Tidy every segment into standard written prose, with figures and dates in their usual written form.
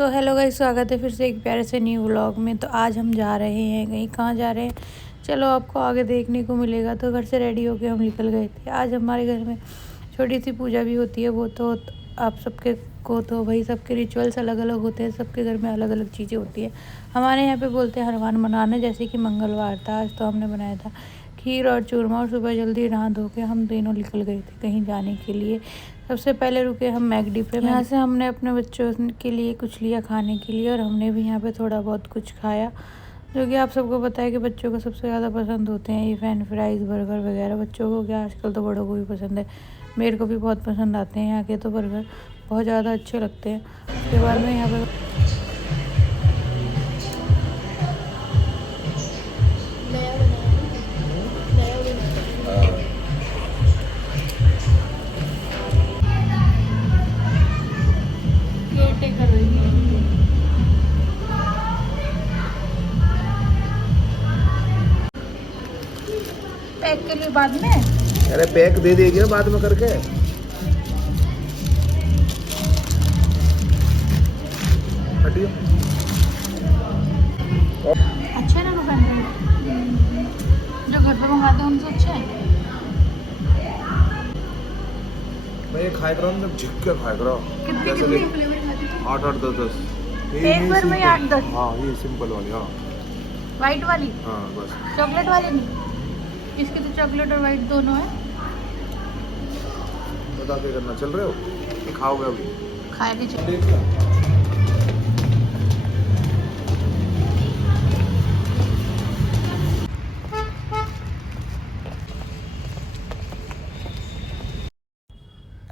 So hello guys, स्वागत है फिर से एक प्यारे से न्यू व्लॉग में। तो आज हम जा रहे हैं कहीं, कहाँ जा रहे हैं चलो आपको आगे देखने को मिलेगा। तो घर से रेडी होके हम निकल गए थे। आज हमारे घर में छोटी सी पूजा भी होती है। वो तो आप सबके को तो भाई सबके रिचुअल्स अलग अलग होते हैं, सबके घर में अलग अलग चीज़ें होती है। हमारे यहाँ पे बोलते हैं हनुमान मनाना। जैसे कि मंगलवार था आज, तो हमने बनाया था खीर और चूरमा। और सुबह जल्दी नहा धो के हम दोनों निकल गए थे कहीं जाने के लिए। सबसे पहले रुके हम मैगडी पे। यहाँ से हमने अपने बच्चों के लिए कुछ लिया खाने के लिए, और हमने भी यहाँ पे थोड़ा बहुत कुछ खाया, जो कि आप सबको पता है कि बच्चों को सबसे ज़्यादा पसंद होते हैं ये फ्रेंच फ्राइज़, बर्गर वगैरह। बच्चों को क्या, आजकल तो बड़ों को भी पसंद है। मेरे को भी बहुत पसंद आते हैं यहाँ के तो बर्गर, बहुत ज़्यादा अच्छे लगते हैं। उसके बाद में यहाँ पर पैक के लिए बाद में, अरे पैक दे देगी ना बाद में करके। हटियो। अच्छे ना दुकान पे, जो घर पे मंगाते हैं उनसे अच्छे हैं। मैं ये खाया करो, मतलब झिक के खाया करो। कितनी फ्लेवर खाती थी? 8 8 10 10 एक बार में 8 10। हाँ ये सिंपल वाली। हाँ वाइट वाली, हाँ बस। चॉकलेट वाली नहीं। इसके तो चॉकलेट और वाइट दोनों है। बता क्या करना, चल रहे हो कि खाओगे अभी? खाए नहीं चाहिए।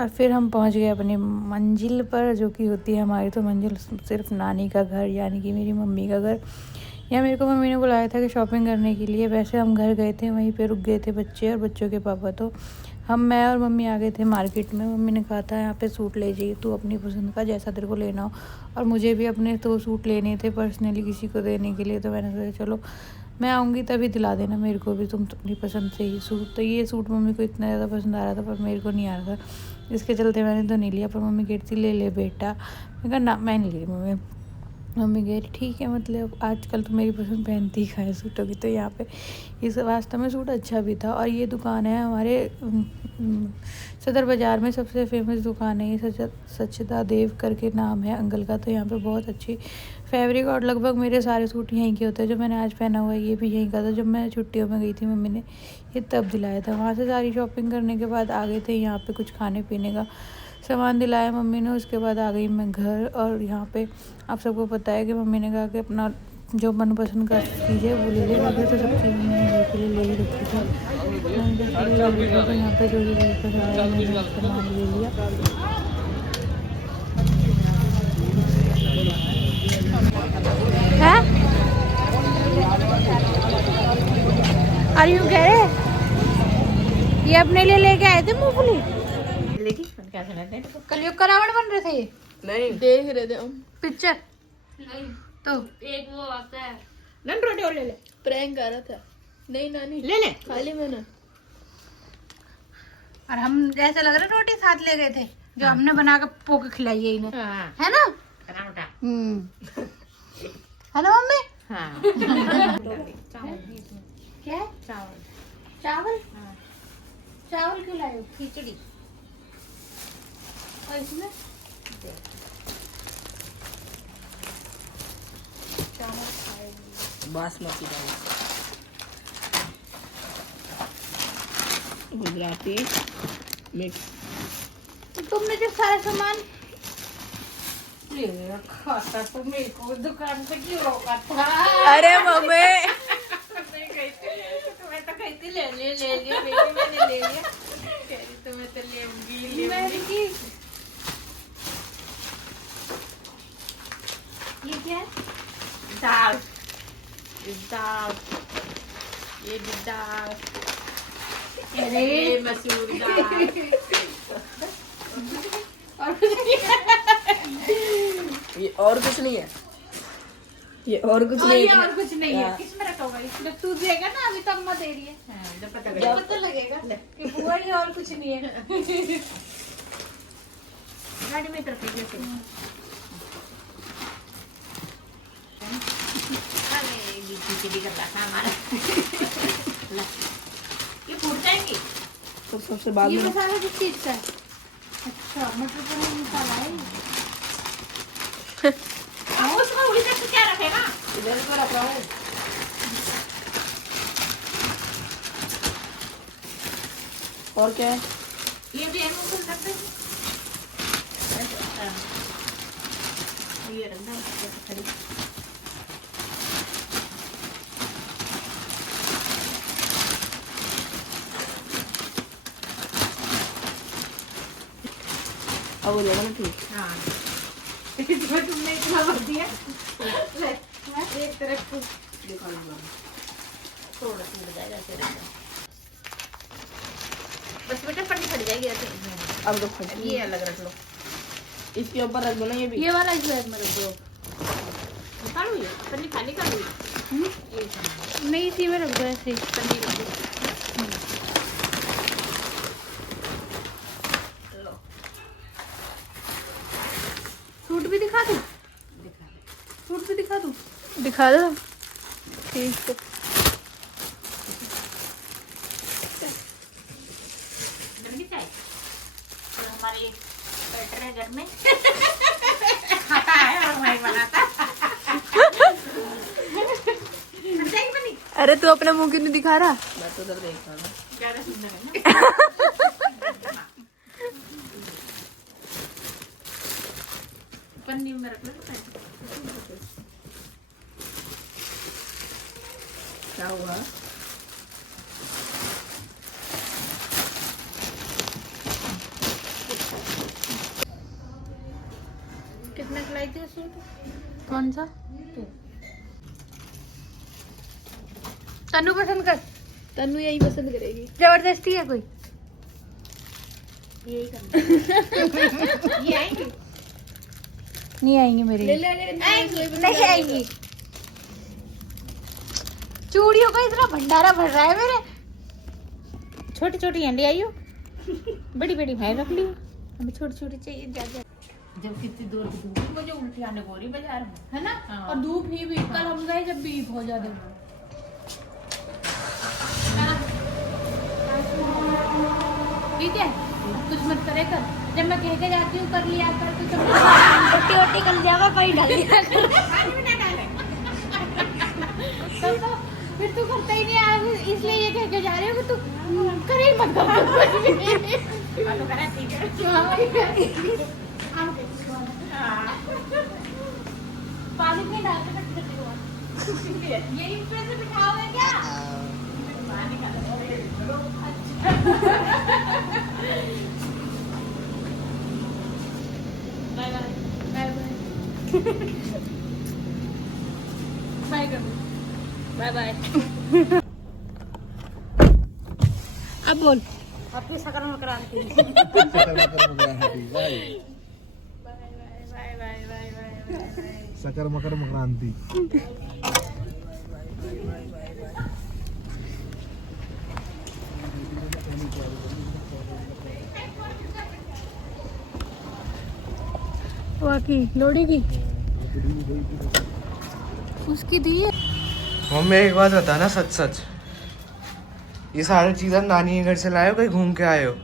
और फिर हम पहुंच गए अपनी मंजिल पर, जो कि होती है हमारी तो मंजिल सिर्फ नानी का घर, यानी कि मेरी मम्मी का घर। यहाँ मेरे को मम्मी ने बुलाया था कि शॉपिंग करने के लिए। वैसे हम घर गए थे, वहीं पे रुक गए थे बच्चे और बच्चों के पापा। तो मैं और मम्मी आ गए थे मार्केट में। मम्मी ने कहा था यहाँ पे सूट ले जाइए तू अपनी पसंद का, जैसा तेरे को लेना हो। और मुझे भी अपने तो सूट लेने थे पर्सनली किसी को देने के लिए। तो मैंने सोचा चलो मैं आऊँगी तभी दिला देना मेरे को भी तुम अपनी पसंद से ही सूट। तो ये सूट मम्मी को इतना ज़्यादा पसंद आ रहा था, पर मेरे को नहीं आ रहा था, इसके चलते मैंने तो नहीं लिया। पर मम्मी कहती थी ले ले बेटा। मैं कहा ना मैं नहीं ली। मम्मी कह रही ठीक है, मतलब आजकल तो मेरी पसंद पहनती ही है सूटों की। तो यहाँ पे इस वास्तव में सूट अच्छा भी था। और ये दुकान है हमारे सदर बाज़ार में, सबसे फेमस दुकान है ये। सचदा देव करके नाम है अंकल का। तो यहाँ पे बहुत अच्छी फैब्रिक, और लगभग मेरे सारे सूट यहीं के होते हैं। जो मैंने आज पहना हुआ है ये भी यहीं का था। जब मैं छुट्टियों में गई थी मम्मी ने ये तब दिलाया था। वहाँ से सारी शॉपिंग करने के बाद आ गए थे यहाँ पे कुछ खाने पीने का सामान दिलाया मम्मी ने। उसके बाद आ गई मैं घर। और यहाँ पे आप सबको पता है कि मम्मी ने कहा कि अपना जो मनपसंद का चीज़ है वो ले ले। वैसे तो सब चीज़ मैंने घर के लिए ले ही रखी थी। तो यहाँ पे जो भी पसंद आया मैंने सामान ले लिया। है और यूँ कह रहे ये अपने लिए लेके आए थे मूंगफली। कलयुग का रावण बन रहे थे ये? नहीं देख रहे थे हम पिक्चर। नहीं तो एक वो आता है नन रोटी और ले ले, प्रैंक कर रहा था। नहीं नानी ले ले खाली मैंने। और हम ऐसा लग रहा है रोटी साथ ले गए थे जो हमने बना के पोके खिलाई है इन्हें। हाँ। है ना? है ना मम्मी? हाँ। क्या चावल चावल? चावल क्यों लाए हो? खिचड़ी। और इसमें बासमती दाल, गुजराती मिक्स। तो तुमने जो सारा सामान ले रखा था तो मेरे को दुकान पे क्यों रोका था? अरे मम्मी मैं तो कहती ले लिया बेटी, मैंने ले लिया। कह रही तो मैं तो लेऊंगी। ये क्या है? दाल, दाल, ये भी दाल, अरे मसूर दाल। और कुछ नहीं है। ये और कुछ नहीं ये और कुछ नहीं है। किसमें रखा होगा? इसमें तू देगा ना, अभी तो अम्मा दे रही है। जब पता लगेगा कि बुआ ये और कुछ नहीं है। गाड़ी में तरफ कैसे सीधी कर रखा हमारा। ये फूट जाएंगी तो सबसे बाद ये में मसाला किस चीज का है? अच्छा मटर पनीर मसाला है। अब उसमें उल्टे से क्या रखेगा? इधर तो रख रहा हूँ। और क्या है? ये भी एमओ को रख दे। ये रख दे खड़ी। अब हो जाएगा ना ठीक। हाँ इसमें तुमने इतना भर दिया। ले एक तरफ को दिखा लूँगा थोड़ा टूट जाएगा ऐसे रख दो। बस बेटा पन्नी फट जाएगी ऐसे। अब तो फट ये अलग रख लो। इसके ऊपर रख दो ना ये भी। ये वाला इस बैग में रख दो। निकालो ये पन्नी खाली कर लो। ये नहीं इसी में रख दो ऐसे ही। पन्नी रख दो। लो सूट भी दिखा दूँ? दिखा दे। सूट भी दिखा दूँ? दिखा दो। ठीक है। गंदी चाय तो हमारे बैटर है घर में खाता है और भाई बनाता है। हट जाएगी पन्नी। अरे तू अपना मुंह क्यों नहीं दिखा रहा? मैं तो उधर देख रहा था। ज्यादा सुंदर है ना। पन्नी में रख लो। क्या हुआ? कितना खिलाई थी सूट? कौन सा? तनु पसंद कर। तन्नू यही पसंद करेगी। जबरदस्ती है कोई? यही करना। ये आएंगे? नहीं आएंगे मेरे। नहीं आएंगी। चूड़ियों का इतना भंडारा भर रहा है मेरे। छोटी छोटी हैं ले आइयो। बड़ी बड़ी भाई रख लियो। हमें छोटी छोटी चाहिए ज्यादा। जब कितनी दूर की धूप मुझे उल्टी आने को रही बाजार में है ना? हाँ। और धूप ही भी कल हम गए जब भी बहुत ज्यादा। ठीक है कुछ मत करे कर। जब मैं कह के जाती हूँ कर लिया कर तो रोटी वोटी कर लिया कर पानी डाल दिया कर। पानी में ना डाले। तो फिर तू करता ही नहीं आज इसलिए ये कह के जा रही हो कि तू करे ही मत कर कुछ भी। तो करा ठीक है। पानी में डाल के यही पे से बिठाओगे क्या? Bye bye bye bye bye कर दो। Bye bye. अब बोल। आपकी सकल में क्रांति। सकर मकर मकरांति। वाकई लोड़ी की उसकी दी है। मम्मी एक बात बता ना सच सच, ये सारी चीजें नानी के घर से लाए हो कहीं घूम के आए हो?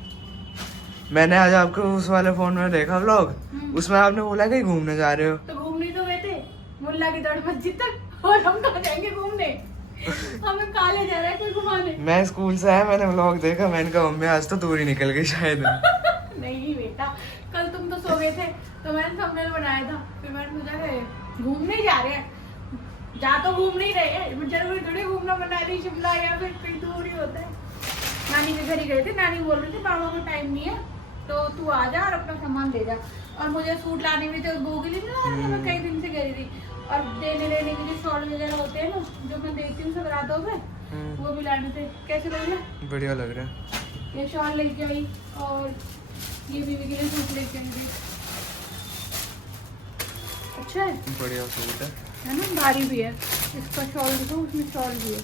मैंने आज आपको उस वाले फोन में देखा व्लॉग, उसमें आपने बोला कहीं घूमने जा रहे हो। तो घूमने तो गए थे मुल्ला की दौड़ मस्जिद तक, और हम कहाँ जाएंगे घूमने? हमें काले जा रहा है कोई घुमाने। मैं स्कूल से आया, मैंने व्लॉग देखा, मैंने कहा मम्मी आज तो दूर ही निकल गई शायद। नहीं बेटा कल तुम तो सो गए थे तो मैंने थंबनेल बनाया था, फिर मैंने सोचा कि घूमने ही जा रहे हैं, जा तो घूम नहीं रहे हैं, जरूरी थोड़ी घूमना मनाली शिमला या फिर कहीं दूर ही होता है। नानी के घर ही गए थे, नानी बोल रही थी पापा को टाइम नहीं है तो तू आ जा और अपना सामान ले जा। और मुझे सूट लाने भी थे, वो के लिए ना मैं कई दिन से गई थी, और देने लेने के लिए शॉल वगैरह होते हैं ना जो मैं देती हूँ सब रातों में, वो भी लाने थे। कैसे लग रहे? बढ़िया लग रहा है। ये शॉल लेके आई और ये बीवी के लिए सूट लेके आई थी। अच्छा है, बढ़िया सूट है ना? भारी भी है, इसका शॉल देखो, उसमें शॉल भी है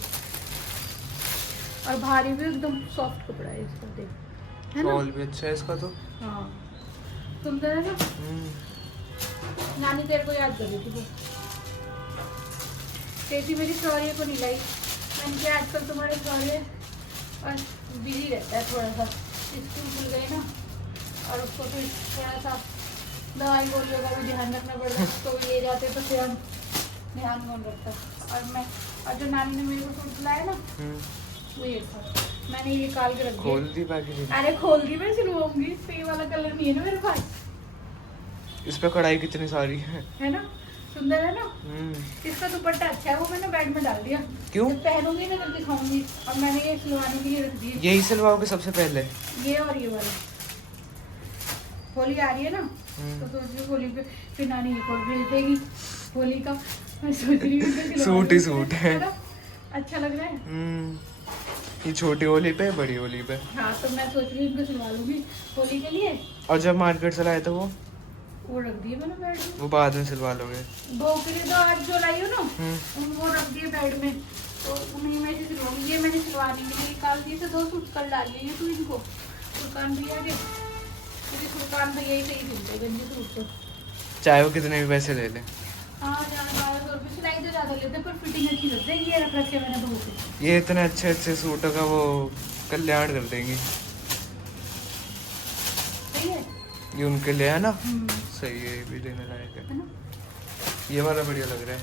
और भारी भी, एकदम सॉफ्ट कपड़ा है इसका, देख है ना? शॉल भी अच्छा है इसका तो। हाँ सुंदर है ना? नानी तेरे को याद कर रही थी वो। कहती मेरी शौर्य को नहीं लाई। मैंने कहा आजकल तुम्हारे शौर्य और बिजी रहता है थोड़ा सा, स्कूल खुल गए ना, और उसको फिर थोड़ा सा दवाई गोलियों का भी ध्यान रखना पड़ता है, उसको भी ले जाते तो फिर हम ध्यान कौन रखता। और जो नानी ने मेरे को सूट लाया ना वो ये था, मैंने ये निकाल के रख दिया। खोल दी पैकेजिंग? अरे खोल दी, मैं सिलवाऊंगी, ये वाला कलर नहीं है ना मेरे पास। इस पे कढ़ाई कितनी सारी है ना, सुंदर है ना। इसका दुपट्टा अच्छा है, वो मैंने बैग में डाल दिया। क्यों? जब पहनूंगी ना तब दिखाऊंगी। और मैंने ये सिलवाने के लिए रख दिए, यही सिलवाओगे सबसे पहले? ये और ये वाला। होली आ रही है ना, तो सोच रही हूँ होली पे फिर नानी एक और भेज देगी होली का। मैं सोच रही हूँ सूट ही सूट है ना? अच्छा लग रहा है। ये छोटी होली पे बड़ी होली पे। हाँ, तो मैं सोच रही हूँ इनको सिलवा लूंगी होली के लिए। और जब मार्केट से लाए थे वो रख दिए मैंने बेड में। वो बाद में सिलवा लोगे? दो के लिए तो आज जो लाई हो ना, वो रख दिए बेड में, तो उन्हीं में से सिलवाऊंगी। ये मैंने सिलवाने के लिए निकाल दिए थे, 2 सूट कल डाल लिए तू इनको फुरकान भैया के। फुरकान भैया ही सही सिलते गंजी सूट तो, चाहे वो कितने भी पैसे ले ले। हाँ, 1200 रुपये सिलाई तो ज़्यादा लेते, पर फिटिंग अच्छी लगती है। ये रख रखे मैंने धो के। ये इतने अच्छे अच्छे सूटों का वो कल्याण कर देंगी। सही है। ये उनके लिए है ना? सही है, ये भी लेने लायक है। है ना? ये वाला बढ़िया लग रहा है।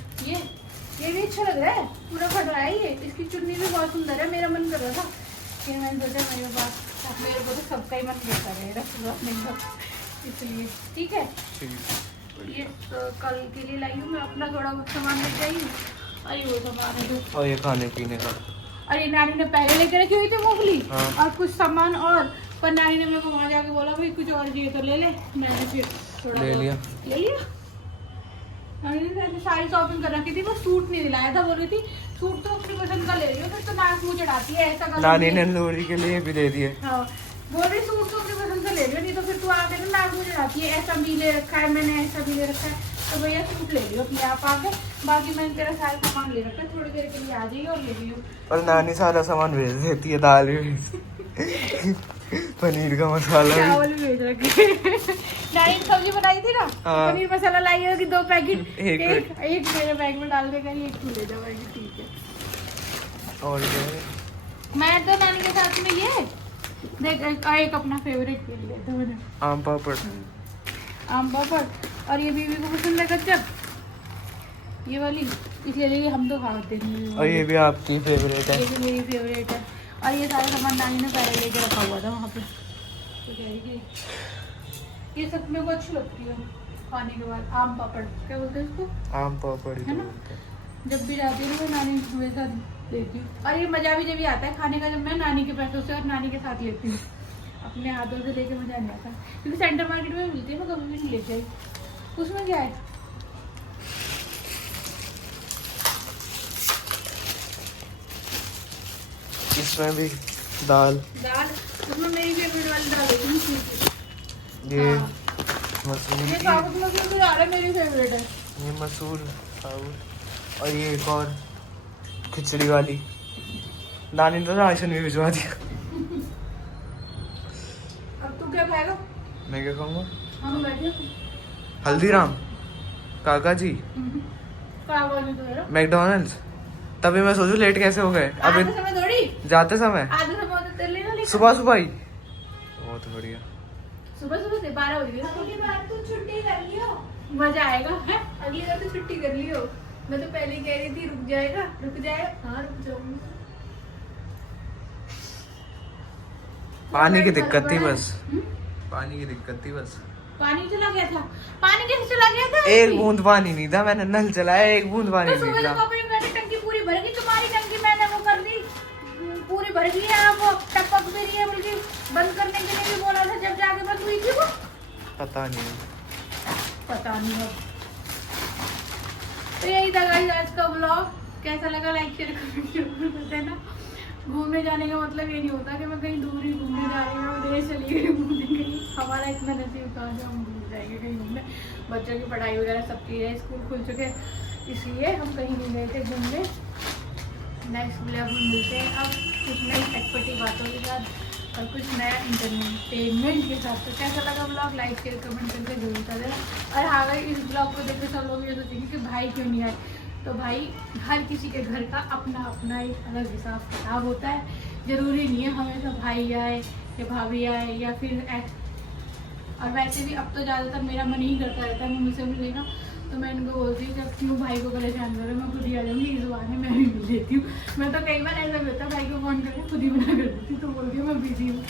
ये भी अच्छा लग रहा है, पूरा फट रहा है। ये इसकी चुन्नी भी बहुत सुंदर है। मेरा मन कर रहा था, फिर मैंने सोचा मेरे को तो सबका ही मन करता रहेगा रखने का, इसलिए ठीक है। ये तो कल के लिए लाई हूँ मैं, अपना थोड़ा बहुत सामान लेके आई हूँ। और ये वो सामान है जो, और ये खाने पीने का। और ये नानी ने पहले लेके रखी हुई थी मूंगफली। हाँ। और कुछ सामान और, पर नानी ने मेरे को वहाँ जाके बोला भाई कुछ और चाहिए तो ले ले। मैंने फिर थोड़ा ले लिया। नानी ने ऐसे सारी शॉपिंग कर रखी थी, वो सूट नहीं दिलाया था। बोल रही थी सूट तो अपनी पसंद का ले रही हो, फिर तो नाक मुँह चढ़ाती है ऐसा कर। नानी ने लोहड़ी के लिए भी दे दिए। हाँ, बोल रही सूट तो अपनी पसंद से ले रही हो, नहीं तो फिर तू आके ना नाक मुँह चढ़ाती है, ऐसा भी ले रखा है मैंने, ऐसा भी ले रखा है। तो भैया सूट ले लियो अपने आप आके, बाकी मैंने तेरा सारा सामान ले रखा है, थोड़ी देर के लिए आ जाइए और ले लियो। और नानी सारा सामान भेज देती है, दाल भी भेज पनीर का मसाला भी। चावल भी भेज रखे। नानी ने सब्जी बनाई थी ना, हाँ। पनीर मसाला लाई होगी 2 पैकेट। एक एक मेरे बैग में डाल देगा, एक तू ले जाएगी, ठीक है। और क्या है? मैं तो नानी के साथ में ये देख एक अपना फेवरेट ले लिया था मैंने, आम पापड़। आम पापड़। और ये बीवी को पसंद है कच्चप, ये वाली, इसलिए लेकिन हम तो खाते नहीं। और ये भी आपकी फेवरेट है। ये भी मेरी फेवरेट है। और ये सारा सामान नानी ने पहले लेके रखा हुआ था वहाँ पे, तो क्या है कि ये सब मेरे को अच्छी लगती है खाने के बाद। आम पापड़ क्या बोलते हैं इसको? आम पापड़ ही है ना? बोलते हैं। जब भी जाती हूँ मैं नानी हमेशा लेती हूँ। और ये मज़ा भी जब भी आता है खाने का, जब मैं नानी के पैसों से और नानी के साथ लेती हूँ। अपने हाथों से लेके मज़ा नहीं आता, क्योंकि सेंटर मार्केट में मिलती है, मैं कभी भी नहीं लेती आई। उसमें क्या है? इसमें भी दाल। उसमें मेरी फेवरेट वाली दाल होती है। ये हाँ। मसूर ये की, साबुत मसूर की दाल है, मेरी फेवरेट है। ये मसूर साबुत। और ये एक और खिचड़ी वाली। नानी ने तो राशन भी भिजवा दिया। अब तू क्या खाएगा? मैं क्या खाऊंगा? हम बैठे हल्दीराम, काका जी, मैकडोनल्ड्स। तभी मैं सोचूं लेट कैसे हो गए आधे अब समय थोड़ी, जाते समय। आधे समय तो तेरे लिए ना लेकर। सुबह सुबह ही। बहुत बढ़िया। सुबह सुबह से 12 बज गए। अगली बार तो छुट्टी कर लियो, मजा आएगा है। अगली बार तो छुट्टी कर लियो। मैं तो पहले कह रही थी रुक जाएगा, रुक जाएगा। हाँ रुक जाऊंगी। पानी की दिक्कत थी बस, पानी की दिक्कत थी बस। पानी चला गया था। पानी कैसे चला गया था? एक बूंद पानी नहीं था, मैंने नल चलाया, एक बूंद पानी तो नहीं सुबह था। सुबह अपनी मैंने टंकी पूरी भर गई, तुम्हारी टंकी मैंने वो कर दी, पूरी भर गई है। अब वो टपक भी रही है, बल्कि बंद करने के लिए भी बोला था जब जाके बंद हुई थी वो। पता नहीं। पता नहीं अब। तो यही था गाइस आज का व्लॉग। कैसा लगा लाइक शेयर कमेंट जरूर बताना। घूमने जाने का मतलब ये नहीं होता कि मैं कहीं दूर ही घूमने जा रही हूँ, विदेश चली गई घूमने कहीं। हमारा इतना नसीब कहाँ से हम घूम जाएंगे कहीं घूमने। बच्चों की पढ़ाई वगैरह सब की है, स्कूल खुल चुके, इसलिए हम कहीं नहीं गए थे घूमने। नेक्स्ट व्लॉग में मिलते हैं अब कुछ नई चटपटी बातों के साथ और कुछ नया इंटरटेनमेंट के साथ। तो कैसा लगा व्लॉग लाइक शेयर कमेंट करके जरूर कर देना। और हाँ, अगर इस ब्लॉग को देखकर सब लोग ये सोचेंगे कि भाई क्यों नहीं आए, तो भाई हर किसी के घर का अपना अपना एक अलग हिसाब किताब होता है। ज़रूरी नहीं है हमेशा भाई आए या भाभी आए या फिर और वैसे भी अब तो ज़्यादातर मेरा मन ही करता रहता है मम्मी से मिलने का, तो मैं इनको बोलती हूँ जब क्यों भाई को परेशान करो, मैं खुद ही आ जाऊँगी, इस बहाने मैं भी मिल लेती हूँ। मैं तो कई बार ऐसा भी होता है भाई को फ़ोन करके खुद ही मना कर देती हूँ, तो बोलती हूँ मैं बिजी हूँ,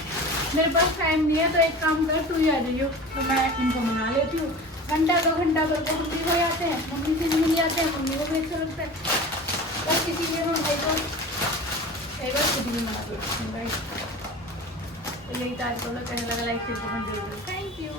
मेरे पास टाइम नहीं है, तो एक काम कर तू ही आ जाइयो। तो मैं इनको मना लेती हूँ, घंटा 2 घंटा करके मम्मी को जाते हैं, मम्मी से मिल जाते हैं, मम्मी को भी अच्छा लगता है। बस इसीलिए मैं भाई को कई बार खुद ही मना देती हूँ भाई। तो यही तारीफ कहने लगा लाइक से कमेंट जरूर। Thank you.